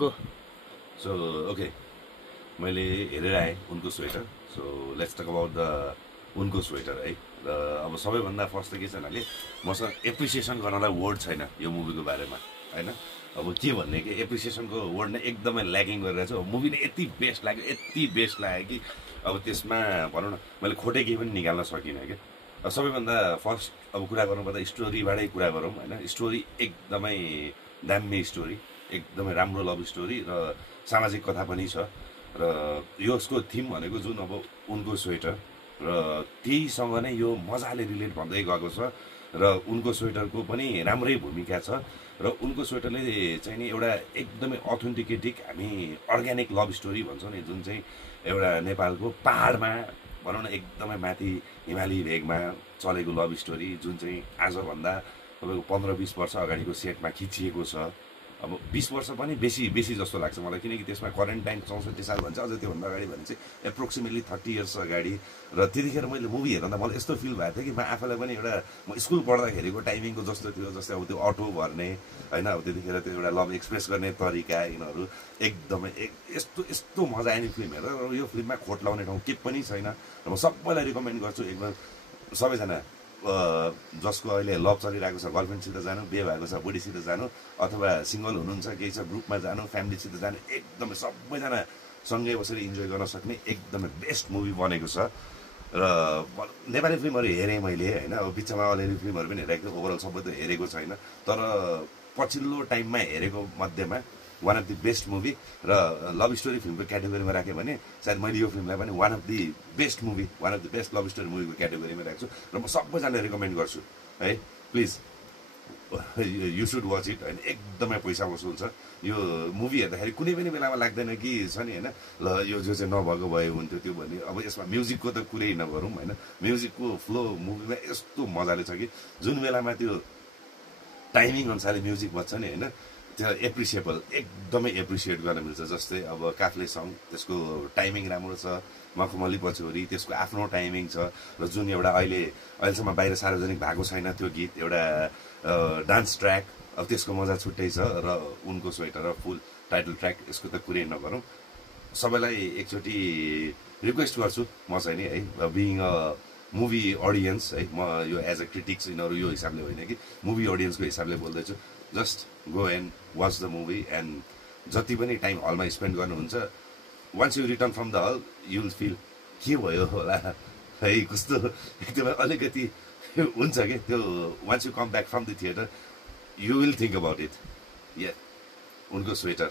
Go. So, okay, मैले हेरेर आएँ उनको sweater. So let's talk about the उनको स्वेटर है. र अब सबैभन्दा फर्स्ट त के छ भन्नाले मसँग एप्रिसिएसन गर्नलाई वर्ड छैन यो मुभीको बारेमा होइन. अब के भन्ने कि एप्रिसिएसनको वर्ड नै एकदमै ल्याकिङ गरिरहेको छ. मुभी नै यति बेस्ट लाग्यो कि अब त्यसमा भनौँ न मैले खोटे केही पनि निकाल्न सकिनँ क्या. सबैभन्दा फर्स्ट अब कुरा गर्नुपर्दा स्टोरीबाटै कुरा गरौँ होइन. स्टोरी एकदमै दामी स्टोरी, एकदमै राम्रो लभ स्टोरी र सामाजिक कथा पनि छ. र यसको थिम भनेको जुन अब उनको स्वेटर र त्यहीसँग नै यो मजाले रिलेट भन्दै गएको छ. र उनको स्वेटरको पनि राम्रै भूमिका छ. र उनको स्वेटरले चाहिँ नि एउटा एकदमै अथेन्टिकेटिक हामी अर्ग्यानिक लभ स्टोरी भन्छौँ नि, जुन चाहिँ एउटा नेपालको पाहाडमा भनौँ न एकदमै माथि हिमाली भेगमा चलेको लभ स्टोरी, जुन चाहिँ आजभन्दा तपाईँको 15-20 वर्ष अगाडिको सेटमा खिचिएको छ. अब 20 वर्ष पनि बेसी जस्तो लाग्छ मलाई, किनकि त्यसमा करेन्ट टाइम 64 साल भन्छ. अझ त्योभन्दा अगाडि भने चाहिँ एप्रोक्सिमेटली 30 इयर्स अगाडि. र त्यतिखेर मैले मुभी हेर्दा मलाई यस्तो फिल भएको थियो कि म आफैलाई पनि एउटा म स्कुल पढ्दाखेरिको टाइमिङको जस्तो थियो. जस्तै अब त्यो अटो भर्ने होइन, अब त्यतिखेर त्यो एउटा लभ एक्सप्रेस गर्ने तरिका यिनीहरू एकदमै यस्तो मजा आउने फिल्म हेरेर. र यो फिल्ममा खोट लाउने ठाउँ के पनि छैन. र म सबैलाई रिकमेन्ड गर्छु एकदम. सबैजना जसको अहिले लभ चलिरहेको छ गर्लफ्रेन्डसित जानु, बिहे भएको छ बुढीसित जानु, अथवा सिङ्गल हुनुहुन्छ केही छ ग्रुपमा जानु, फ्यामिलीसित जानु, एकदमै सबैजना सँगै बसेर इन्जोय गर्न सक्ने एकदमै बेस्ट मुभी बनेको छ. र नेपाली फिल्महरू हेरेँ मैले होइन. अब बिचमा अलिअलि फिल्महरू पनि हेरेको थिएँ, ओभरअल सबै त हेरेको छैन. तर पछिल्लो टाइममा हेरेको मध्येमा one of the best movie. र लभ स्टोरी फिल्मको क्याटेगोरीमा राख्यो भने सायद मैले यो फिल्मलाई पनि one of the best movie, one of the best love story मुभीको क्याटेगोरीमा राख्छु. र म सबैजनालाई रिकमेन्ड गर्छु है, please you should watch it होइन. एकदमै पैसा वसुल छ यो मुभी हेर्दाखेरि. कुनै पनि बेलामा लाग्दैन कि छ नि होइन, ल यो जो चाहिँ नभएको भए हुन्थ्यो त्यो भन्ने. अब यसमा म्युजिकको त कुरै नगरौँ होइन. म्युजिकको फ्लो मुभीमा यस्तो मजाले छ कि जुन बेलामा त्यो टाइमिङ अनुसारले म्युजिक बज्छ नि होइन, त्यो एप्रिसिएबल, एकदमै एप्रिसिएट गर्न मिल्छ. जस्तै अब काफ्ले सङ, त्यसको टाइमिङ राम्रो छ. मखमली पछौरी, त्यसको आफ्नो टाइमिङ छ. र जुन एउटा अहिलेसम्म बाहिर सार्वजनिक भएको छैन त्यो गीत, एउटा डान्स ट्र्याक, अब त्यसको मजा छुट्टै छ. र उनको स्वेटर र फुल टाइटल ट्र्याक, यसको त कुरै नगरौँ. सबैलाई एकचोटि रिक्वेस्ट गर्छु म चाहिँ नि है, बिइङ अ मुभी अडियन्स है, म यो एज अ क्रिटिक्स यिनीहरू यो हिसाबले होइन कि मुभी अडियन्सको हिसाबले बोल्दैछु. Just go and watch the movie. And जति पनि टाइम हलमा स्पेन्ड गर्नुहुन्छ, once you return from the hall you will feel के भयो होला है, कस्तो एकदमै अलिकति हुन्छ कि त्यो. Once you come back from the theatre you will think about it. या उनको स्वेटर.